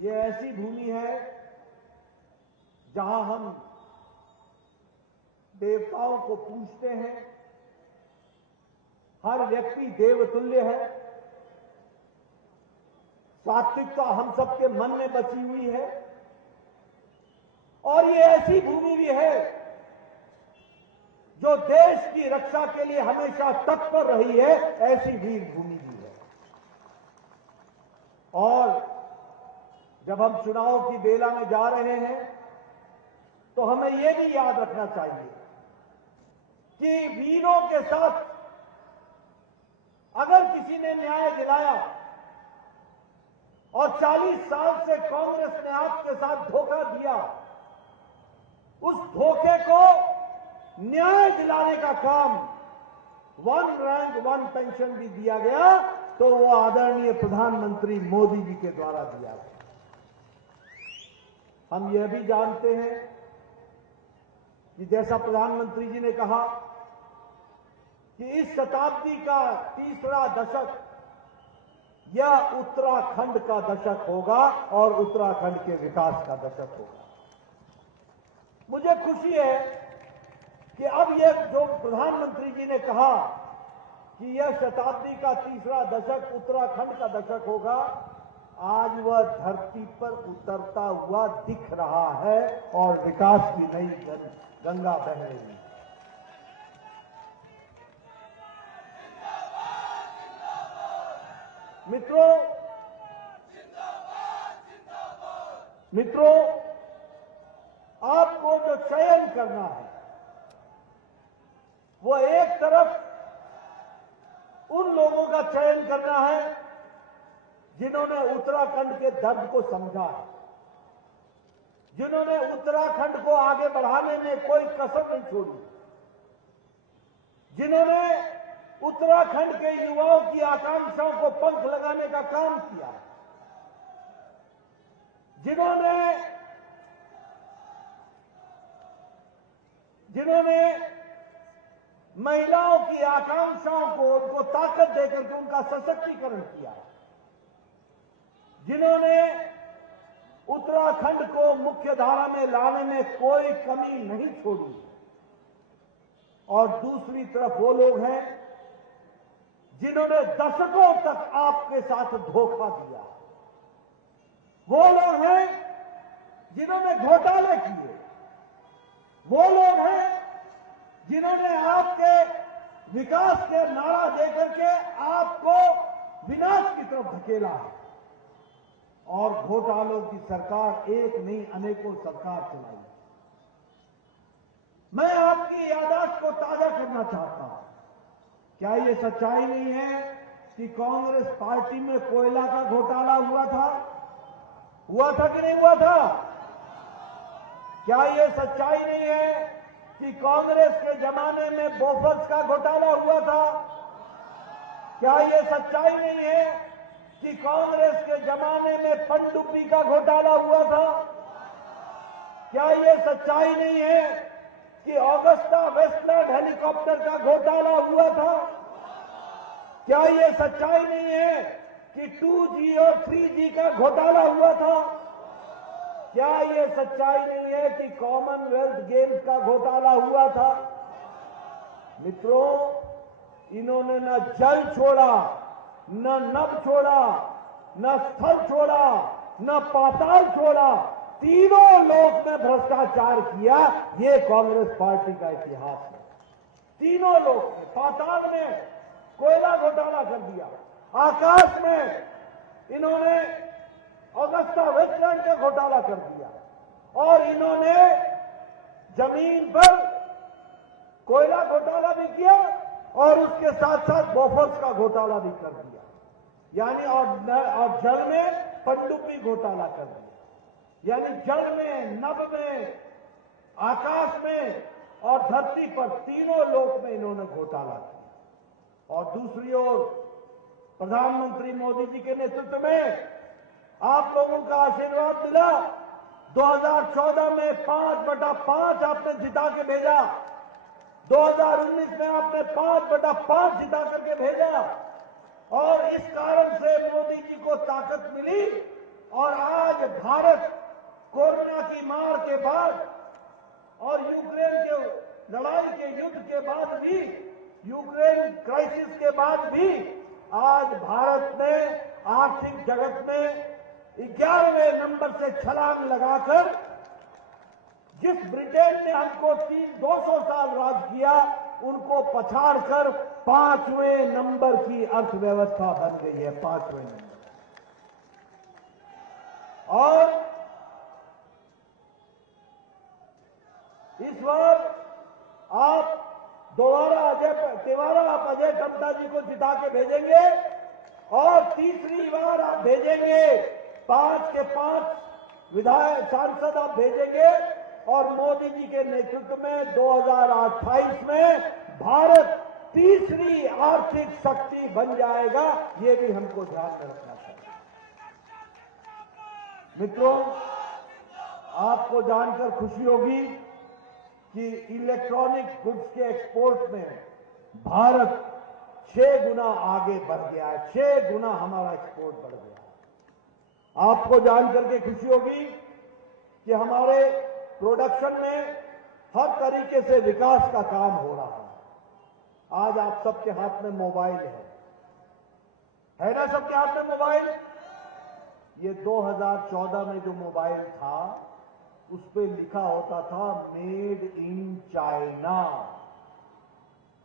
ये ऐसी भूमि है जहां हम देवताओं को पूजते हैं। हर व्यक्ति देवतुल्य है। सात्विकता हम सबके मन में बसी हुई है और ये ऐसी भूमि भी है जो देश की रक्षा के लिए हमेशा तत्पर रही है। ऐसी वीर भूमि भी है। और जब हम चुनाव की बेला में जा रहे हैं तो हमें यह भी याद रखना चाहिए कि वीरों के साथ अगर किसी ने न्याय दिलाया और 40 साल से कांग्रेस ने आपके साथ धोखा दिया, उस धोखे को न्याय दिलाने का काम 1 रैंक 1 पेंशन भी दिया गया तो वो आदरणीय प्रधानमंत्री मोदी जी के द्वारा दिया गया। हम यह भी जानते हैं कि जैसा प्रधानमंत्री जी ने कहा कि इस शताब्दी का तीसरा दशक यह उत्तराखंड का दशक होगा और उत्तराखंड के विकास का दशक होगा। मुझे खुशी है कि अब यह जो प्रधानमंत्री जी ने कहा कि यह शताब्दी का तीसरा दशक उत्तराखंड का दशक होगा, आज वह धरती पर उतरता हुआ दिख रहा है और विकास की नई गंगा बह रही है। मित्रों, आपको जो चयन करना है वो एक तरफ उन लोगों का चयन करना है जिन्होंने उत्तराखंड के दर्द को समझा है, जिन्होंने उत्तराखंड को आगे बढ़ाने में कोई कसर नहीं छोड़ी, जिन्होंने उत्तराखंड के युवाओं की आकांक्षाओं को पंख लगाने का काम किया, जिन्होंने महिलाओं की आकांक्षाओं को उनको ताकत देकर के उनका सशक्तिकरण किया, जिन्होंने उत्तराखंड को मुख्य धारा में लाने में कोई कमी नहीं छोड़ी, और दूसरी तरफ वो लोग हैं जिन्होंने दशकों तक आपके साथ धोखा दिया, वो लोग हैं जिन्होंने घोटाले किए, वो लोग हैं जिन्होंने आपके विकास के नारा देकर के आपको विनाश की तरफ धकेला है और घोटालों की सरकार एक नहीं अनेकों सरकार चलाई। मैं आपकी याददाश्त को ताजा करना चाहता हूं। क्या ये सच्चाई नहीं है कि कांग्रेस पार्टी में कोयला का घोटाला हुआ था कि नहीं हुआ था? क्या ये सच्चाई नहीं है कि कांग्रेस के जमाने में बोफर्स का घोटाला हुआ था? क्या ये सच्चाई नहीं है कि कांग्रेस के जमाने में पनडुब्बी का घोटाला हुआ था? क्या ये सच्चाई नहीं है कि ऑगस्टा वेस्टलैंड हेलीकॉप्टर का घोटाला हुआ था? क्या ये सच्चाई नहीं है कि 2G और 3G का घोटाला हुआ था? क्या ये सच्चाई नहीं है कि कॉमनवेल्थ गेम्स का घोटाला हुआ था? मित्रों, इन्होंने न जल छोड़ा, न नभ छोड़ा, न स्थल छोड़ा, न पाताल छोड़ा, तीनों लोक में भ्रष्टाचार किया। ये कांग्रेस पार्टी का इतिहास है। तीनों लोक में, पाताल में कोयला घोटाला कर दिया, आकाश में इन्होंने ऑगस्टा वेस्टलैंड का घोटाला कर दिया, और इन्होंने जमीन पर कोयला घोटाला भी किया और उसके साथ साथ बोफर्स का घोटाला भी कर दिया, यानी और जल में पनडुब्बी घोटाला कर दिया, यानी जल में, नभ में, आकाश में और धरती पर तीनों लोक में इन्होंने घोटाला किया। और दूसरी ओर प्रधानमंत्री मोदी जी के नेतृत्व में आप लोगों का आशीर्वाद मिला। 2014 में 5/5 आपने जिता के भेजा, 2019 में आपने 5/5 जिता करके भेजा, और इस कारण से मोदी जी को ताकत मिली और आज भारत कोरोना की मार के बाद और यूक्रेन के लड़ाई के युद्ध के बाद भी, यूक्रेन क्राइसिस के बाद भी आज भारत ने आर्थिक जगत में 11वें नंबर से छलांग लगाकर, जिस ब्रिटेन ने हमको 200 साल राज किया, उनको पछाड़कर 5वें नंबर की अर्थव्यवस्था बन गई है, 5वें नंबर। और इस बार आप तिवारा आप अजय टम्टा जी को जिता के भेजेंगे और तीसरी बार आप भेजेंगे, 5 के 5 विधायक सांसद आप भेजेंगे और मोदी जी के नेतृत्व में 2028 में भारत तीसरी आर्थिक शक्ति बन जाएगा। ये भी हमको ध्यान में रखना चाहिए। मित्रों, आपको जानकर खुशी होगी कि इलेक्ट्रॉनिक गुड्स के एक्सपोर्ट में भारत 6 गुना आगे बढ़ गया है, 6 गुना हमारा एक्सपोर्ट बढ़ गया। आपको जानकर के खुशी होगी कि हमारे प्रोडक्शन में हर तरीके से विकास का काम हो रहा है। आज आप सबके हाथ में मोबाइल है ना? सबके हाथ में मोबाइल। ये 2014 में जो मोबाइल था उस पे लिखा होता था मेड इन चाइना।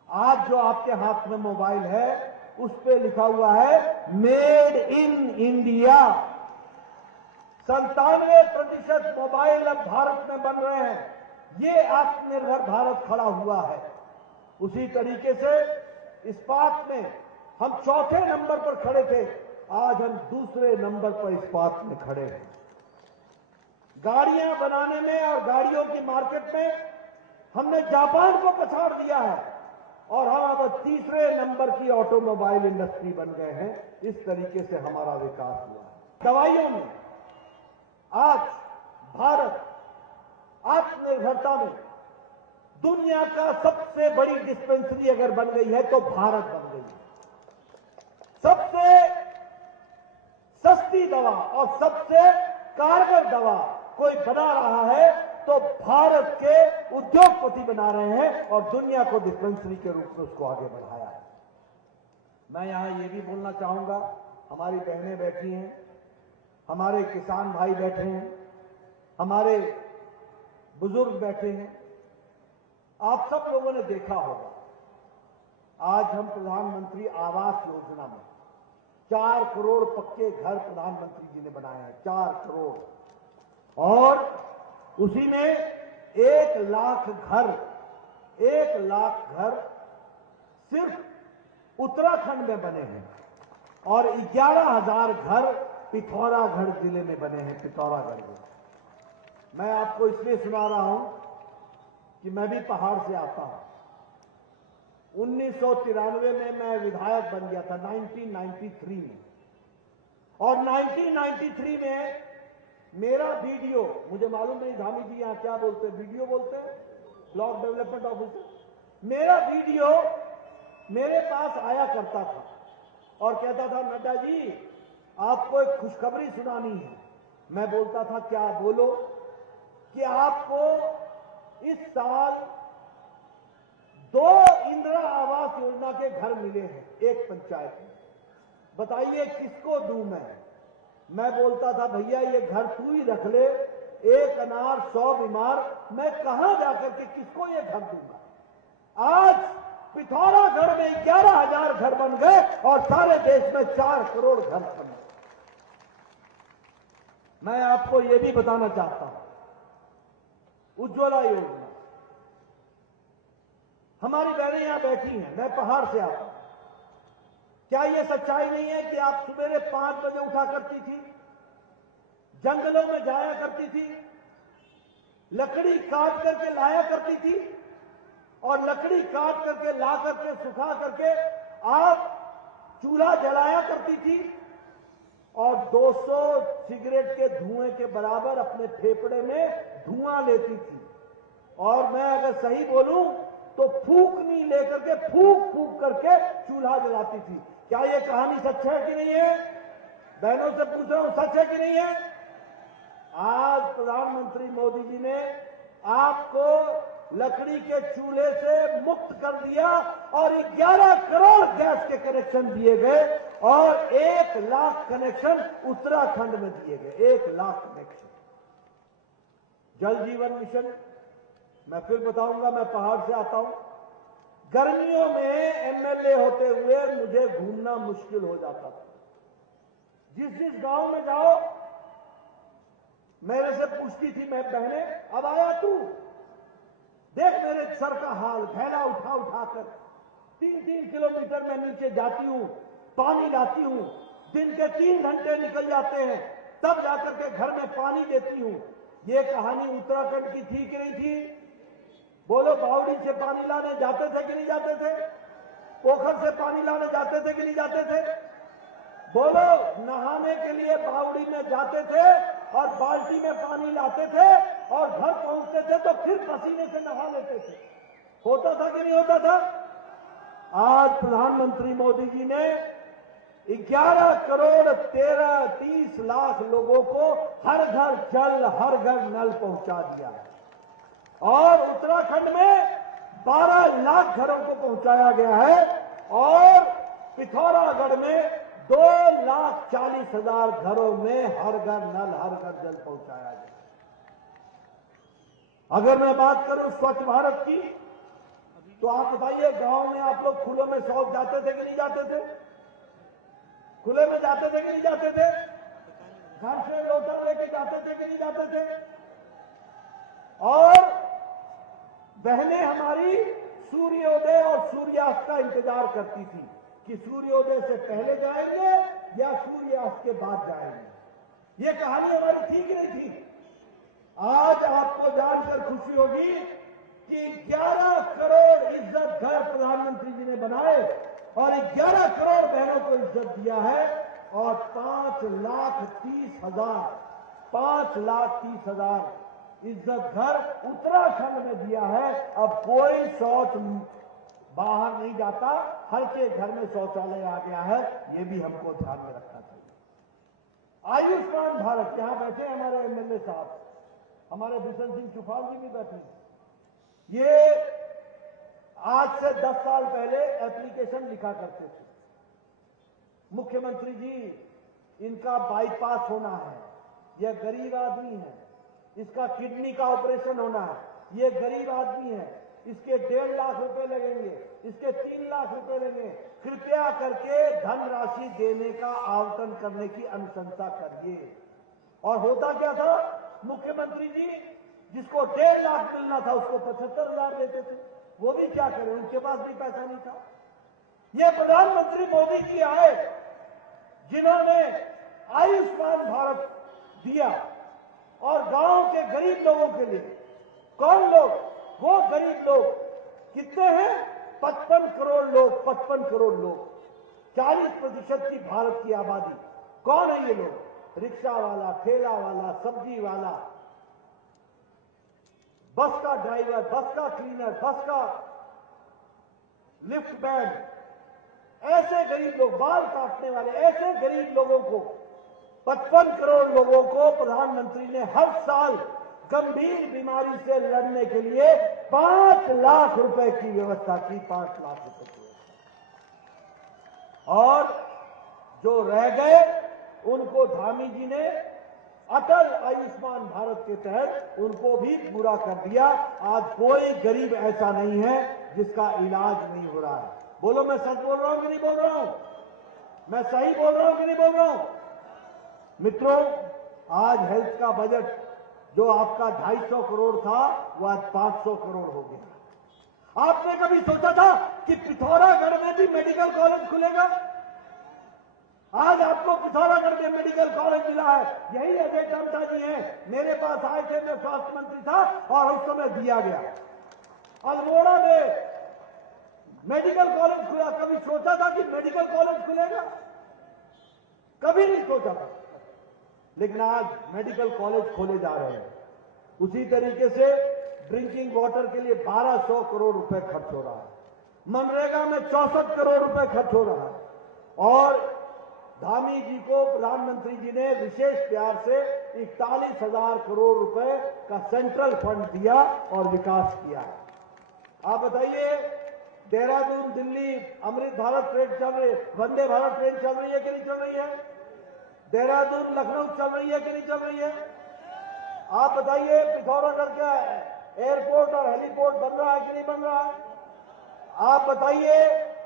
आज जो आपके हाथ में मोबाइल है उस पे लिखा हुआ है मेड इन इंडिया। 97% मोबाइल अब भारत में बन रहे हैं। ये आत्मनिर्भर भारत खड़ा हुआ है। उसी तरीके से इस्पात में हम 4थे नंबर पर खड़े थे, आज हम 2रे नंबर पर इस्पात में खड़े हैं। गाड़ियां बनाने में और गाड़ियों की मार्केट में हमने जापान को पछाड़ दिया है और हम अब 3रे नंबर की ऑटोमोबाइल इंडस्ट्री बन गए हैं। इस तरीके से हमारा विकास हुआ है। दवाइयों में आज भारत आत्मनिर्भरता में दुनिया का सबसे बड़ी डिस्पेंसरी अगर बन गई है तो भारत बन गई है। सबसे सस्ती दवा और सबसे कारगर दवा कोई बना रहा है तो भारत के उद्योगपति बना रहे हैं और दुनिया को डिस्पेंसरी के रूप में उसको आगे बढ़ाया है। मैं यहां ये भी बोलना चाहूंगा, हमारी बहनें बैठी हैं, हमारे किसान भाई बैठे हैं, हमारे बुजुर्ग बैठे हैं। आप सब लोगों ने देखा होगा, आज हम प्रधानमंत्री आवास योजना में 4 करोड़ पक्के घर प्रधानमंत्री जी ने बनाए हैं, 4 करोड़। और उसी में 1 लाख घर सिर्फ उत्तराखंड में बने हैं और 11,000 घर पिथौरागढ़ जिले में बने हैं, पिथौरागढ़ जिले। मैं आपको इसलिए सुना रहा हूं कि मैं भी पहाड़ से आता हूं। 1993 में मैं विधायक बन गया था, 1993 में। और 1993 में मेरा वीडियो, मुझे मालूम नहीं धामी जी यहां क्या बोलते हैं, वीडियो बोलते हैं, ब्लॉक डेवलपमेंट ऑफिसर। मेरा वीडियो मेरे पास आया करता था और कहता था नड्डा जी आपको एक खुशखबरी सुनानी है। मैं बोलता था क्या? बोलो। कि आपको इस साल 2 इंदिरा आवास योजना के घर मिले हैं एक पंचायत में। बताइए किसको दूं मैं बोलता था भैया ये घर तू ही रख ले, 1 अनार 100 बीमार, मैं कहां जाकर के किसको ये घर दूंगा। आज पिथौरागढ़ में 11,000 घर बन गए और सारे देश में 4 करोड़ घर बन गए। मैं आपको ये भी बताना चाहता हूं, उज्ज्वला योजना, हमारी बहनें यहां बैठी हैं, मैं पहाड़ से आता हूं। क्या यह सच्चाई नहीं है कि आप सुबह 5 बजे उठा करती थी, जंगलों में जाया करती थी, लकड़ी काट करके लाया करती थी और लकड़ी काट करके ला करके सुखा करके आप चूल्हा जलाया करती थी और 200 सिगरेट के धुएं के बराबर अपने फेफड़े में धुआं लेती थी। और मैं अगर सही बोलूं तो फूकनी लेकर के फूक फूक करके चूल्हा जलाती थी। क्या यह कहानी सच है कि नहीं है? बहनों से पूछ रहा हूं, सच है कि नहीं है? आज प्रधानमंत्री मोदी जी ने आपको लकड़ी के चूल्हे से मुक्त कर दिया और 11 करोड़ गैस के कनेक्शन दिए गए और 1 लाख कनेक्शन उत्तराखंड में दिए गए। 1 लाख कनेक्शन। जल जीवन मिशन, मैं फिर बताऊंगा, मैं पहाड़ से आता हूं। गर्मियों में एमएलए होते हुए मुझे घूमना मुश्किल हो जाता था। जिस गांव में जाओ मेरे से पूछती थी मैं बहनें, अब आया तू, देख मेरे सर का हाल, थैला उठा उठाकर 3-3 किलोमीटर मैं नीचे जाती हूं, पानी लाती हूं, दिन के 3 घंटे निकल जाते हैं, तब जाकर के घर में पानी देती हूं। ये कहानी उत्तराखंड की थी कि नहीं थी? बोलो, बावड़ी से पानी लाने जाते थे कि नहीं जाते थे? पोखर से पानी लाने जाते थे कि नहीं जाते थे? बोलो, नहाने के लिए बावड़ी में जाते थे और बाल्टी में पानी लाते थे और घर पहुंचते थे तो फिर पसीने से नहा लेते थे। होता था कि नहीं होता था? आज प्रधानमंत्री मोदी जी ने 11 करोड़ 30 लाख लोगों को हर घर जल, हर घर नल पहुंचा दिया है और उत्तराखंड में 12 लाख घरों को पहुंचाया गया है और पिथौरागढ़ में 2,40,000 घरों में हर घर नल, हर घर जल पहुंचाया गया। अगर मैं बात करूं स्वच्छ भारत की, तो आप बताइए, गांव में आप लोग खुले में शौच जाते थे कि नहीं जाते थे? खुले में जाते थे कि नहीं जाते थे? घर से लोटा लेके जाते थे कि नहीं जाते थे? और बहनें हमारी सूर्योदय और सूर्यास्त का इंतजार करती थी कि सूर्योदय से पहले जाएंगे या सूर्यास्त के बाद जाएंगे। ये कहानी हमारी थी कि नहीं थी? आज आपको जानकर खुशी होगी कि 11 करोड़ इज्जत घर प्रधानमंत्री जी ने बनाए और 11 करोड़ बहनों को इज्जत दिया है और 5,30,000 इज्जत घर उत्तराखंड में दिया है। अब कोई शौच बाहर नहीं जाता, हल्के घर में शौचालय आ गया है। ये भी हमको ध्यान में रखना चाहिए। आयुष्मान भारत, यहां बैठे हमारे एमएलए साहब, हमारे बिशन सिंह चुफाल जी भी बैठे। ये आज से 10 साल पहले एप्लीकेशन लिखा करते थे, मुख्यमंत्री जी इनका बाईपास होना है, यह गरीब आदमी है, इसका किडनी का ऑपरेशन होना है, ये गरीब आदमी है, इसके 1.5 लाख रुपए लगेंगे, इसके 3 लाख रुपए लगेंगे, कृपया करके धनराशि देने का आवंटन करने की अनुशंसा करिए। और होता क्या था, मुख्यमंत्री जी जिसको 1.5 लाख मिलना था उसको 75,000 देते थे। वो भी क्या करें, उनके पास भी पैसा नहीं था। ये प्रधानमंत्री मोदी जी आए जिन्होंने आयुष्मान भारत दिया और गांव के गरीब लोगों के लिए, कौन लोग, वो गरीब लोग कितने हैं? 55 करोड़ लोग, 55 करोड़ लोग, 40% की भारत की आबादी। कौन है ये लोग? रिक्शा वाला, ठेला वाला, सब्जी वाला, बस का ड्राइवर, बस का क्लीनर, बस का लिफ्ट मैन, ऐसे गरीब लोग, बाल काटने वाले, ऐसे गरीब लोगों को, 55 करोड़ लोगों को प्रधानमंत्री ने हर साल गंभीर बीमारी से लड़ने के लिए 5 लाख रुपए की व्यवस्था की। 5 लाख रुपए की व्यवस्था। और जो रह गए उनको धामी जी ने अटल आयुष्मान भारत के तहत उनको भी पूरा कर दिया। आज कोई गरीब ऐसा नहीं है जिसका इलाज नहीं हो रहा है। बोलो, मैं सच बोल रहा हूं कि नहीं बोल रहा हूं? मैं सही बोल रहा हूं कि नहीं बोल रहा हूं? मित्रों, आज हेल्थ का बजट जो आपका 250 करोड़ था वो आज 500 करोड़ हो गया। आपने कभी सोचा था कि पिथौरागढ़ में भी मेडिकल कॉलेज खुलेगा? आज आपको पिथौरागढ़ में मेडिकल कॉलेज मिला है। यही अजय टम्टा जी हैं, मेरे पास आए थे, मैं स्वास्थ्य मंत्री था और उस समय दिया गया। अल्मोड़ा में मेडिकल कॉलेज खुला। कभी सोचा था कि मेडिकल कॉलेज खुलेगा? कभी नहीं सोचा था। लेकिन आज मेडिकल कॉलेज खोले जा रहे हैं। उसी तरीके से ड्रिंकिंग वाटर के लिए 1200 करोड़ रुपए खर्च हो रहा है। मनरेगा में 64 करोड़ रुपए खर्च हो रहा है और धामी जी को प्रधानमंत्री जी ने विशेष प्यार से 41,000 करोड़ रुपए का सेंट्रल फंड दिया और विकास किया है। आप बताइए, देहरादून दिल्ली अमृत भारत ट्रेन चल रही है, वंदे भारत ट्रेन चल रही है कि नहीं चल रही है? देहरादून लखनऊ चल रही है कि नहीं चल रही है? आप बताइए, पिथौरागढ़ का एयरपोर्ट और हेलीपोर्ट बन रहा है कि नहीं बन रहा है? आप बताइए,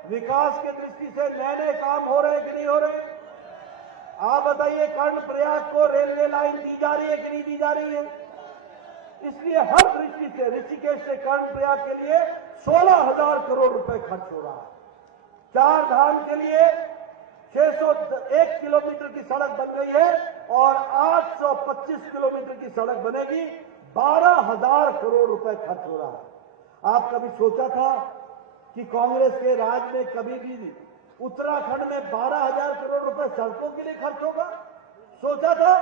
विकास की दृष्टि से नए नए काम हो रहे हैं कि नहीं हो रहे? आप बताइए, कर्णप्रयाग को रेलवे लाइन दी जा रही है कि नहीं दी जा रही है? इसलिए हर दृष्टि से ऋषिकेश से कर्णप्रयाग के लिए 16,000 करोड़ रुपए खर्च हो रहा है। 4 धाम के लिए 601 किलोमीटर की सड़क बन गई है और 825 किलोमीटर की सड़क बनेगी। 12,000 करोड़ रुपए खर्च हो रहा है। आप कभी सोचा था कि कांग्रेस के राज में कभी भी उत्तराखंड में 12,000 करोड़ रुपए सड़कों के लिए खर्च होगा? सोचा था?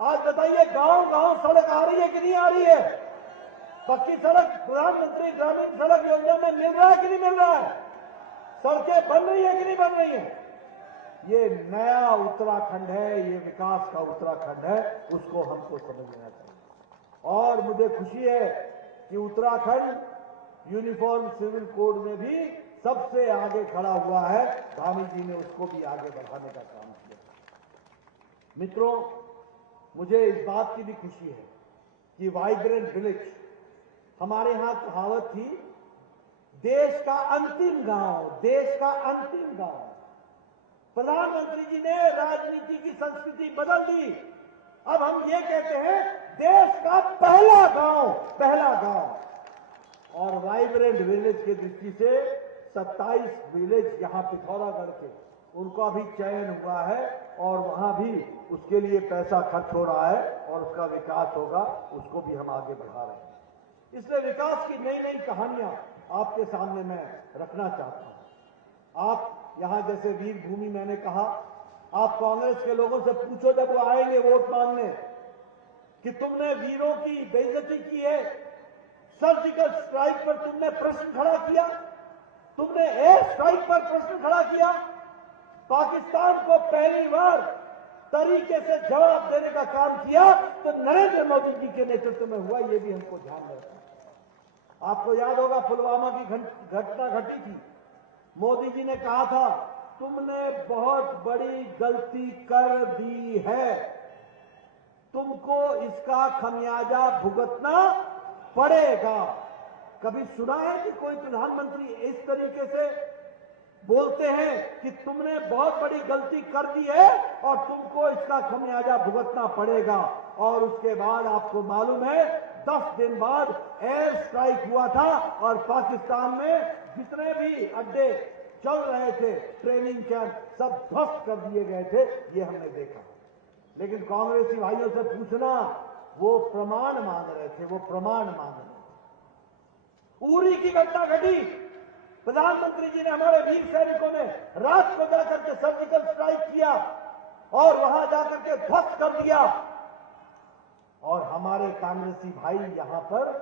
आज बताइए, गांव गांव सड़क आ रही है कि नहीं आ रही है? पक्की सड़क प्रधानमंत्री ग्रामीण सड़क योजना में मिल रहा है कि नहीं मिल रहा है? सड़कें बन रही है कि नहीं बन रही है? ये नया उत्तराखंड है, ये विकास का उत्तराखंड है, उसको हमको समझना चाहिए। और मुझे खुशी है कि उत्तराखंड यूनिफॉर्म सिविल कोड में भी सबसे आगे खड़ा हुआ है। धामी जी ने उसको भी आगे बढ़ाने का काम किया। मित्रों, मुझे इस बात की भी खुशी है कि वाइब्रेंट विलेज, हमारे यहां कहावत थी, देश का अंतिम गांव, देश का अंतिम गांव। प्रधानमंत्री जी ने राजनीति की संस्कृति बदल दी। अब हम ये कहते हैं, देश का पहला गांव, पहला गांव। और वाइब्रेंट विलेज की दृष्टि से 27 विलेज यहां पिथौरागढ़ के, उनका भी चयन हुआ है और वहां भी उसके लिए पैसा खर्च हो रहा है और उसका विकास होगा, उसको भी हम आगे बढ़ा रहे हैं। इसलिए विकास की नई नई कहानियां आपके सामने मैं रखना चाहता हूं। आप यहां जैसे वीर भूमि, मैंने कहा, आप कांग्रेस के लोगों से पूछो जब वो आएंगे वोट मांगने कि तुमने वीरों की बेइज्जती की है, सर्जिकल स्ट्राइक पर तुमने प्रश्न खड़ा किया, तुमने एयर स्ट्राइक पर प्रश्न खड़ा किया, पाकिस्तान को पहली बार तरीके से जवाब देने का काम किया तो नरेंद्र मोदी जी के नेतृत्व में हुआ। ये भी हमको ध्यान रखना है। आपको याद होगा, पुलवामा की घटना घटी थी। मोदी जी ने कहा था, तुमने बहुत बड़ी गलती कर दी है, तुमको इसका खमियाजा भुगतना पड़ेगा। कभी सुना है कि कोई प्रधानमंत्री इस तरीके से बोलते हैं कि तुमने बहुत बड़ी गलती कर दी है और तुमको इसका खमियाजा भुगतना पड़ेगा? और उसके बाद आपको मालूम है, 10 दिन बाद एयर स्ट्राइक हुआ था और पाकिस्तान में जितने भी अड्डे चल रहे थे, ट्रेनिंग कैंप, सब ध्वस्त कर दिए गए थे। ये हमने देखा। लेकिन कांग्रेसी भाइयों से पूछना, वो प्रमाण मांग रहे थे, वो प्रमाण मांग रहे थे। उरी की घटना घटी, प्रधानमंत्री जी ने, हमारे वीर सैनिकों ने रात को जाकर के सर्जिकल स्ट्राइक किया और वहां जाकर के ध्वस्त कर दिया। और हमारे कांग्रेसी भाई यहां पर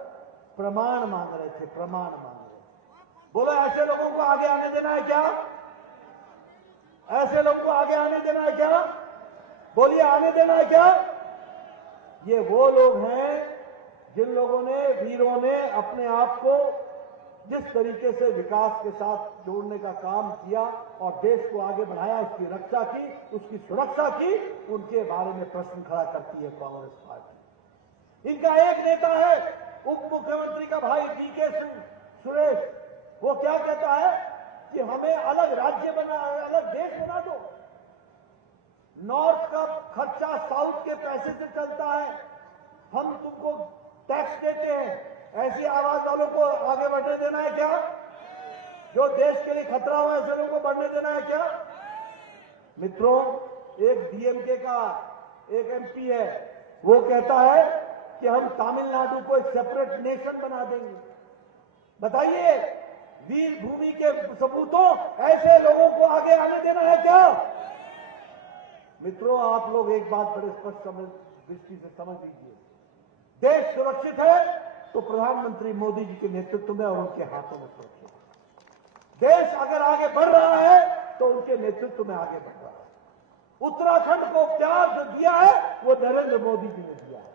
प्रमाण मांग रहे थे, प्रमाण मांग रहे थे। बोलो, ऐसे लोगों को आगे आने देना है क्या? ऐसे लोगों को आगे आने देना है क्या? बोलिए, आने देना है क्या? ये वो लोग हैं जिन लोगों ने, वीरों ने अपने आप को जिस तरीके से विकास के साथ जोड़ने का काम किया और देश को आगे बढ़ाया, उसकी रक्षा की, उसकी सुरक्षा की, उनके बारे में प्रश्न खड़ा करती है कांग्रेस पार्टी। इनका एक नेता है, उप मुख्यमंत्री का भाई डीके सुरेश, वो क्या कहता है कि हमें अलग राज्य बना, अलग देश बना दो, नॉर्थ का खर्चा साउथ के पैसे से चलता है, हम तुमको टैक्स देते हैं। ऐसी आवाज वालों को आगे बढ़ने देना है क्या? जो देश के लिए खतरा हो, ऐसे लोगों को बढ़ने देना है क्या? मित्रों, एक डीएमके का एक एमपी है, वो कहता है कि हम तमिलनाडु को एक सेपरेट नेशन बना देंगे। बताइए, वीर भूमि के सबूतों ऐसे लोगों को आगे आने देना है क्या? मित्रों, आप लोग एक बात बड़े स्पष्ट दृष्टि से समझ लीजिए, देश सुरक्षित है तो प्रधानमंत्री मोदी जी के नेतृत्व में और उनके हाथों में सुरक्षित है। देश अगर आगे बढ़ रहा है तो उनके नेतृत्व में आगे बढ़ रहा है। उत्तराखंड को प्यार जो दिया है वो नरेंद्र मोदी जी ने दिया है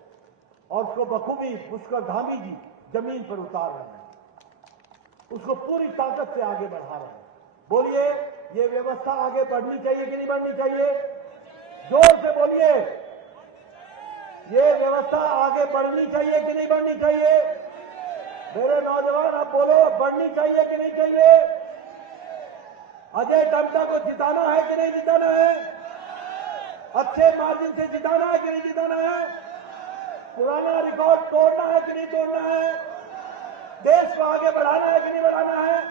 और उसको बखूबी पुष्कर धामी जी जमीन पर उतार रहे हैं, उसको पूरी ताकत से आगे बढ़ा रहे हैं। बोलिए, ये व्यवस्था आगे बढ़नी चाहिए कि नहीं बढ़नी चाहिए? जोर से बोलिए, ये व्यवस्था आगे बढ़नी चाहिए कि नहीं बढ़नी चाहिए? मेरे नौजवान, आप बोलो, बढ़नी चाहिए कि नहीं चाहिए? अजय टम्टा को जिताना है कि नहीं जिताना है? अच्छे मार्जिन से जिताना है कि नहीं जिताना है? पुराना रिकॉर्ड तोड़ना है कि नहीं तोड़ना है? देश को आगे बढ़ाना है कि नहीं बढ़ाना है?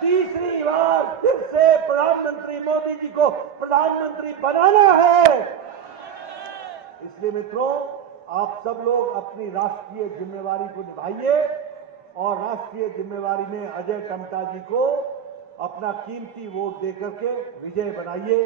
तीसरी बार फिर से प्रधानमंत्री मोदी जी को प्रधानमंत्री बनाना है। इसलिए मित्रों, आप सब लोग अपनी राष्ट्रीय जिम्मेवारी को निभाइए और राष्ट्रीय जिम्मेवारी में अजय टम्टा जी को अपना कीमती वोट देकर के विजय बनाइए।